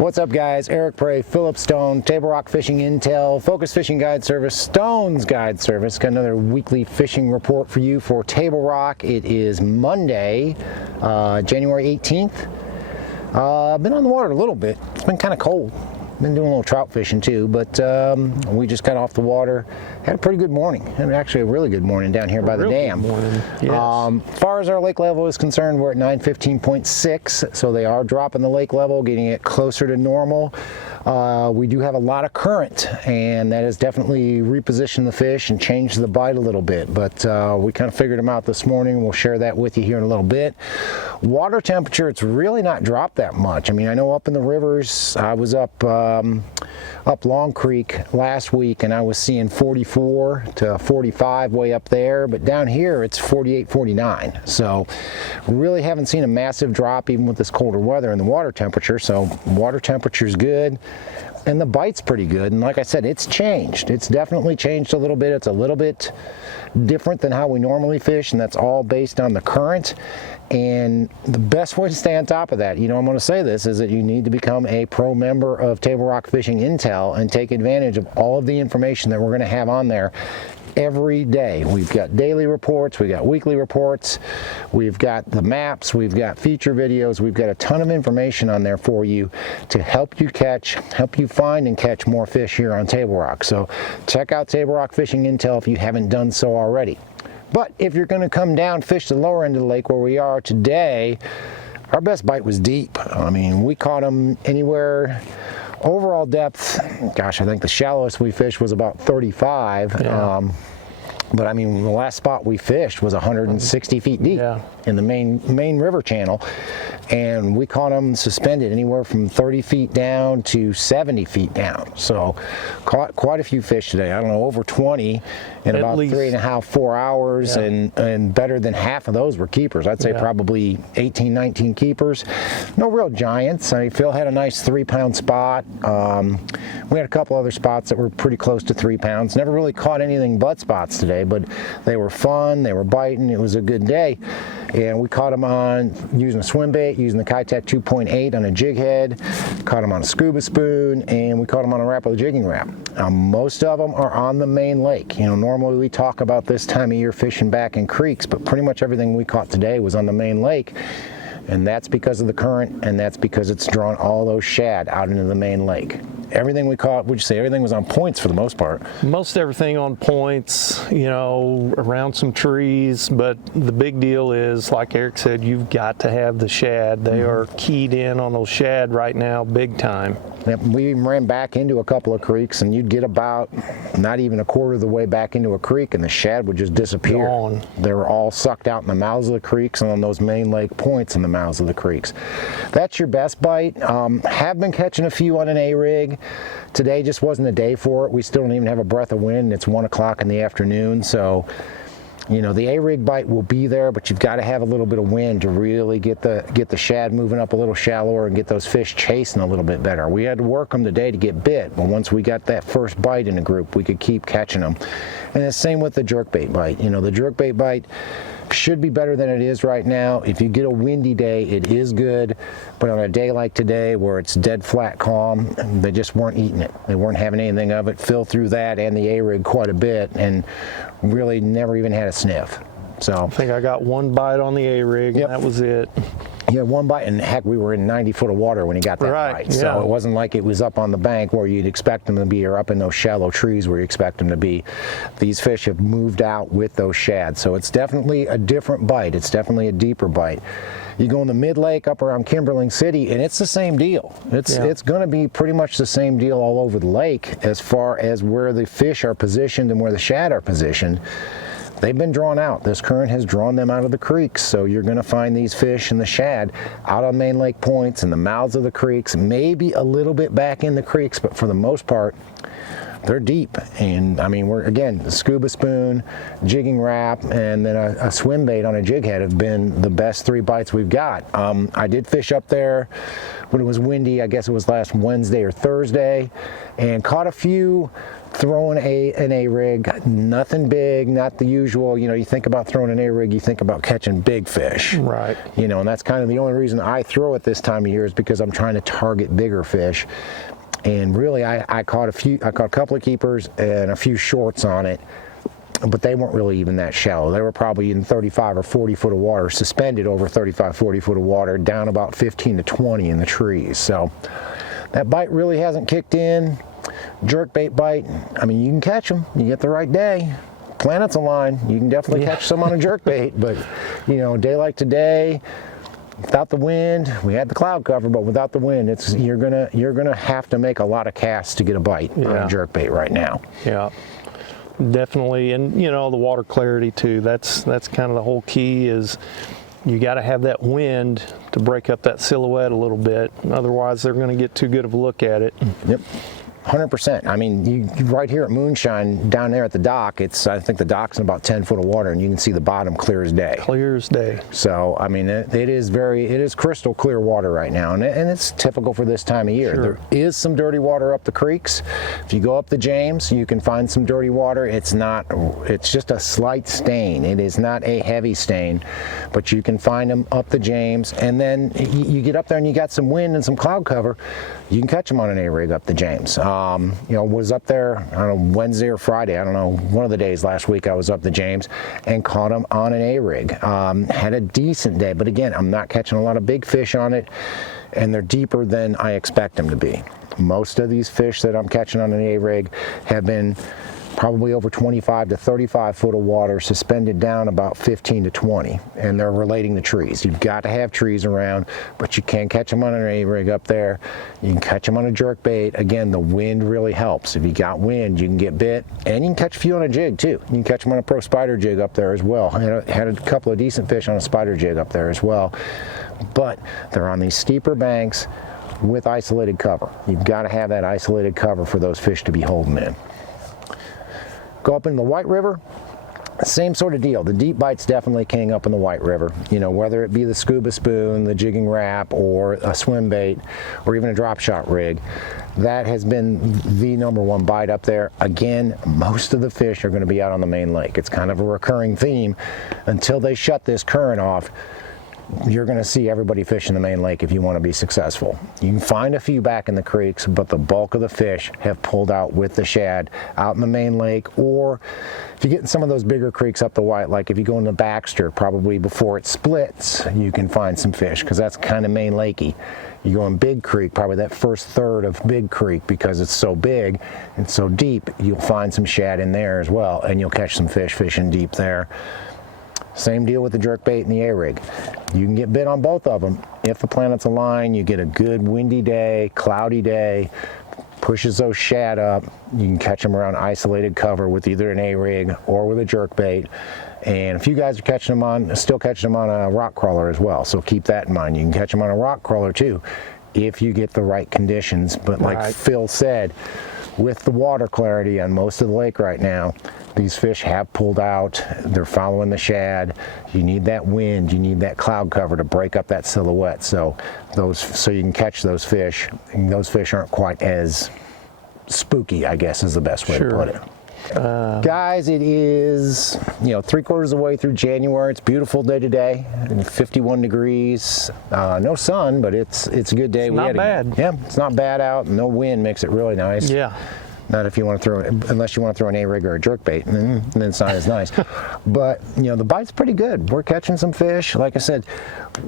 What's up, guys? Eric Prey, Philip Stone, Table Rock Fishing Intel, Focus Fishing Guide Service, Stone's Guide Service. Got another weekly fishing report for you for Table Rock. It is Monday, January 18th. I've been on the water a little bit. It's been kind of cold. Been doing a little trout fishing too, but we just got off the water. Had a pretty good morning, and actually a really good morning down here by the dam. Yes. As far as our lake level is concerned, we're at 915.6, so they are dropping the lake level, getting it closer to normal. We do have a lot of current, and that has definitely repositioned the fish and changed the bite a little bit, but we kind of figured them out this morning. We'll share that with you here in a little bit. Water temperature, it's really not dropped that much. I mean, I know up in the rivers, I was up Long Creek last week, and I was seeing 44 to 45 way up there, but down here it's 48, 49. So really haven't seen a massive drop even with this colder weather in the water temperature. So water temperature is good, and the bite's pretty good. And like I said, it's changed. It's definitely changed a little bit. It's a little bit different than how we normally fish, and that's all based on the current. And the best way to stay on top of that, you know, I'm going to say this, is that you need to become a pro member of Table Rock Fishing Intel and take advantage of all of the information that we're going to have on there every day. We've got daily reports, we've got weekly reports, we've got the maps, we've got feature videos, we've got a ton of information on there for you to help you find and catch more fish here on Table Rock. So check out Table Rock Fishing Intel if you haven't done so already. But if you're going to come down, fish the lower end of the lake where we are today, our best bite was deep. I mean, we caught them anywhere, overall depth, gosh, I think the shallowest we fished was about 35. Yeah. But I mean, the last spot we fished was 160 feet deep in the main river channel, and we caught them suspended anywhere from 30 feet down to 70 feet down. So caught quite a few fish today. I don't know, over 20 in about 3.5, 4 hours, and better than half of those were keepers. I'd say probably 18, 19 keepers. No real giants. I mean, Phil had a nice 3-pound spot. We had a couple other spots that were pretty close to 3 pounds. Never really caught anything but spots today, but they were fun, they were biting, it was a good day. And we caught them on using a swim bait, using the Kitech 2.8 on a jig head, caught them on a scuba spoon, and we caught them on a Rapala jigging rap. Most of them are on the main lake. You know, normally we talk about this time of year fishing back in creeks, but pretty much everything we caught today was on the main lake. And that's because of the current, and that's because it's drawn all those shad out into the main lake. Everything we caught, would you say everything was on points for the most part? Most everything on points, you know, around some trees, but the big deal is, like Eric said, you've got to have the shad. They are keyed in on those shad right now, big time. Yep, we even ran back into a couple of creeks, and you'd get about not even a quarter of the way back into a creek, and the shad would just disappear. Gone. They were all sucked out in the mouths of the creeks and on those main lake points in the mouths of the creeks. That's your best bite. Have been catching a few on an A-rig. Today just wasn't a day for it. We still don't even have a breath of wind, and it's 1 o'clock in the afternoon, so you know, the A-rig bite will be there, but you've got to have a little bit of wind to really get the shad moving up a little shallower and get those fish chasing a little bit better. We had to work them today to get bit, but once we got that first bite in the group, we could keep catching them. And the same with the jerkbait bite. You know, the jerkbait bite should be better than it is right now. If you get a windy day, it is good, but on a day like today where it's dead flat calm, they just weren't eating it. They weren't having anything of it. Phil threw that and the A-rig quite a bit and really never even had a sniff. So I think I got one bite on the A-rig, and that was it. He had one bite, and heck, we were in 90 foot of water when he got that bite. So it wasn't like it was up on the bank where you'd expect them to be, or up in those shallow trees where you expect them to be. These fish have moved out with those shad, so it's definitely a different bite. It's definitely a deeper bite. You go in the mid-lake up around Kimberling City, and it's the same deal. It's going to be pretty much the same deal all over the lake as far as where the fish are positioned and where the shad are positioned. They've been drawn out. This current has drawn them out of the creeks, so you're going to find these fish and the shad out on main lake points in the mouths of the creeks, maybe a little bit back in the creeks, but for the most part, they're deep. And I mean, we're again, the scuba spoon, jigging wrap, and then a swim bait on a jig head have been the best 3 bites we've got. I did fish up there when it was windy. I guess it was last Wednesday or Thursday, and caught a few throwing an A-rig. Nothing big, not the usual. You know, you think about throwing an A-rig, you think about catching big fish. Right. You know, and that's kind of the only reason I throw it this time of year is because I'm trying to target bigger fish. And really, I caught a couple of keepers and a few shorts on it, but they weren't really even that shallow. They were probably in 35 or 40 foot of water, suspended over 35, 40 foot of water, down about 15 to 20 in the trees. So that bite really hasn't kicked in. Jerkbait bite, I mean, you can catch them. You get the right day. Planets align. You can definitely catch some on a jerkbait, but you know, a day like today, without the wind, we had the cloud cover, but without the wind, you're gonna have to make a lot of casts to get a bite on a jerkbait right now. Yeah, definitely, and you know, the water clarity too. That's kind of the whole key is you got to have that wind to break up that silhouette a little bit. Otherwise, they're going to get too good of a look at it. Yep. 100%. I mean, right here at Moonshine, down there at the dock, I think the dock's in about 10 foot of water, and you can see the bottom clear as day. Clear as day. So, I mean, it is crystal clear water right now, and it's typical for this time of year. Sure. There is some dirty water up the creeks. If you go up the James, you can find some dirty water. It's just a slight stain. It is not a heavy stain, but you can find them up the James, and then you get up there and you got some wind and some cloud cover, you can catch them on an A-rig up the James. You know, was up there, I don't know, Wednesday or Friday, I don't know, one of the days last week I was up the James and caught them on an A-rig. Had a decent day, but again, I'm not catching a lot of big fish on it, and they're deeper than I expect them to be. Most of these fish that I'm catching on an A-rig have been probably over 25 to 35 foot of water, suspended down about 15 to 20, and they're relating the trees. You've got to have trees around, but you can't catch them on an A-rig up there. You can catch them on a jerkbait. Again, the wind really helps. If you got wind, you can get bit, and you can catch a few on a jig too. You can catch them on a pro spider jig up there as well. Had a couple of decent fish on a spider jig up there as well, but they're on these steeper banks with isolated cover. You've got to have that isolated cover for those fish to be holding in. Go up in the White River, same sort of deal. The deep bite's definitely king up in the White River. You know, whether it be the scuba spoon, the jigging wrap, or a swim bait, or even a drop shot rig, that has been the #1 bite up there. Again, most of the fish are going to be out on the main lake. It's kind of a recurring theme. Until they shut this current off, you're going to see everybody fishing the main lake if you want to be successful. You can find a few back in the creeks, but the bulk of the fish have pulled out with the shad out in the main lake, or if you get in some of those bigger creeks up the White, like if you go into Baxter, probably before it splits, you can find some fish, because that's kind of main lakey. You go in Big Creek, probably that first third of Big Creek, because it's so big and so deep, you'll find some shad in there as well, and you'll catch some fish fishing deep there. Same deal with the jerkbait and the A-rig. You can get bit on both of them. If the planets align, you get a good windy day, cloudy day, pushes those shad up. You can catch them around isolated cover with either an A-rig or with a jerkbait. And if you guys are still catching them on a rock crawler as well, so keep that in mind. You can catch them on a rock crawler too, if you get the right conditions. But like Phil said, with the water clarity on most of the lake right now, these fish have pulled out. They're following the shad. You need that wind, you need that cloud cover to break up that silhouette, so you can catch those fish. And those fish aren't quite as spooky, I guess is the best way to put it. Guys, it is 3/4 of the way through January. It's a beautiful day today, 51 degrees, no sun, but it's a good day. It's not bad. Yeah, it's not bad out. No wind makes it really nice. Yeah. Not if you want to unless you want to throw an A-rig or a jerkbait, and then it's not as nice. But the bite's pretty good. We're catching some fish. Like I said,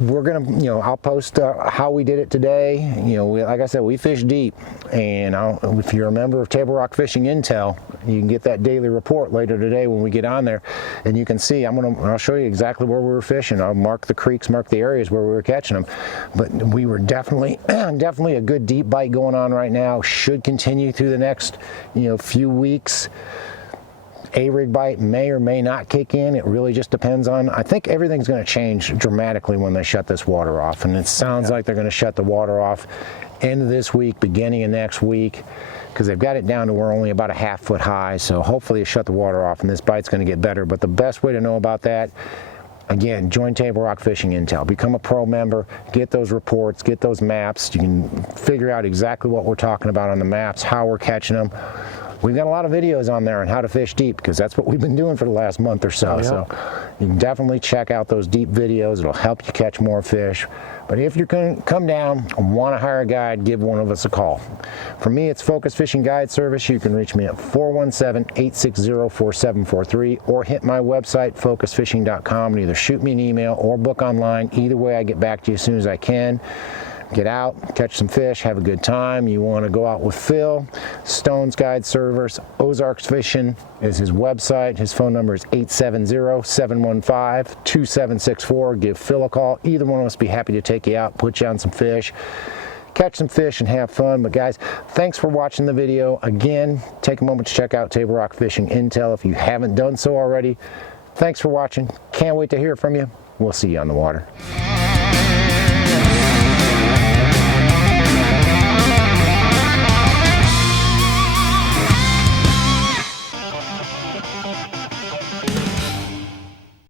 we're gonna, I'll post how we did it today. Like I said, we fish deep, and if you're a member of Table Rock Fishing Intel, you can get that daily report later today when we get on there, and you can see. I'll show you exactly where we were fishing. I'll mark the creeks, mark the areas where we were catching them. But we were definitely a good deep bite going on right now. Should continue through the next few weeks. A-rig bite may or may not kick in. It really just depends on, I think everything's going to change dramatically when they shut this water off, and it sounds like they're going to shut the water off end of this week, beginning of next week. because they've got it down to where only about a ½ foot high, so hopefully it shut the water off and this bite's going to get better. But the best way to know about that, again, join Table Rock Fishing Intel. Become a pro member, get those reports, get those maps. You can figure out exactly what we're talking about on the maps, how we're catching them. We've got a lot of videos on there on how to fish deep, because that's what we've been doing for the last month or so. Oh, yeah. So you can definitely check out those deep videos. It'll help you catch more fish. But if you're going to come down and want to hire a guide, give one of us a call. For me, it's Focus Fishing Guide Service. You can reach me at 417-860-4743 or hit my website, focusfishing.com, and either shoot me an email or book online. Either way, I get back to you as soon as I can. Get out, catch some fish, have a good time. You want to go out with Phil, Stone's Guide Service, Ozarks Fishing is his website. His phone number is 870-715-2764. Give Phil a call. Either one of us be happy to take you out, put you on some fish, catch some fish and have fun. But guys, thanks for watching the video. Again, take a moment to check out Table Rock Fishing Intel if you haven't done so already. Thanks for watching. Can't wait to hear from you. We'll see you on the water.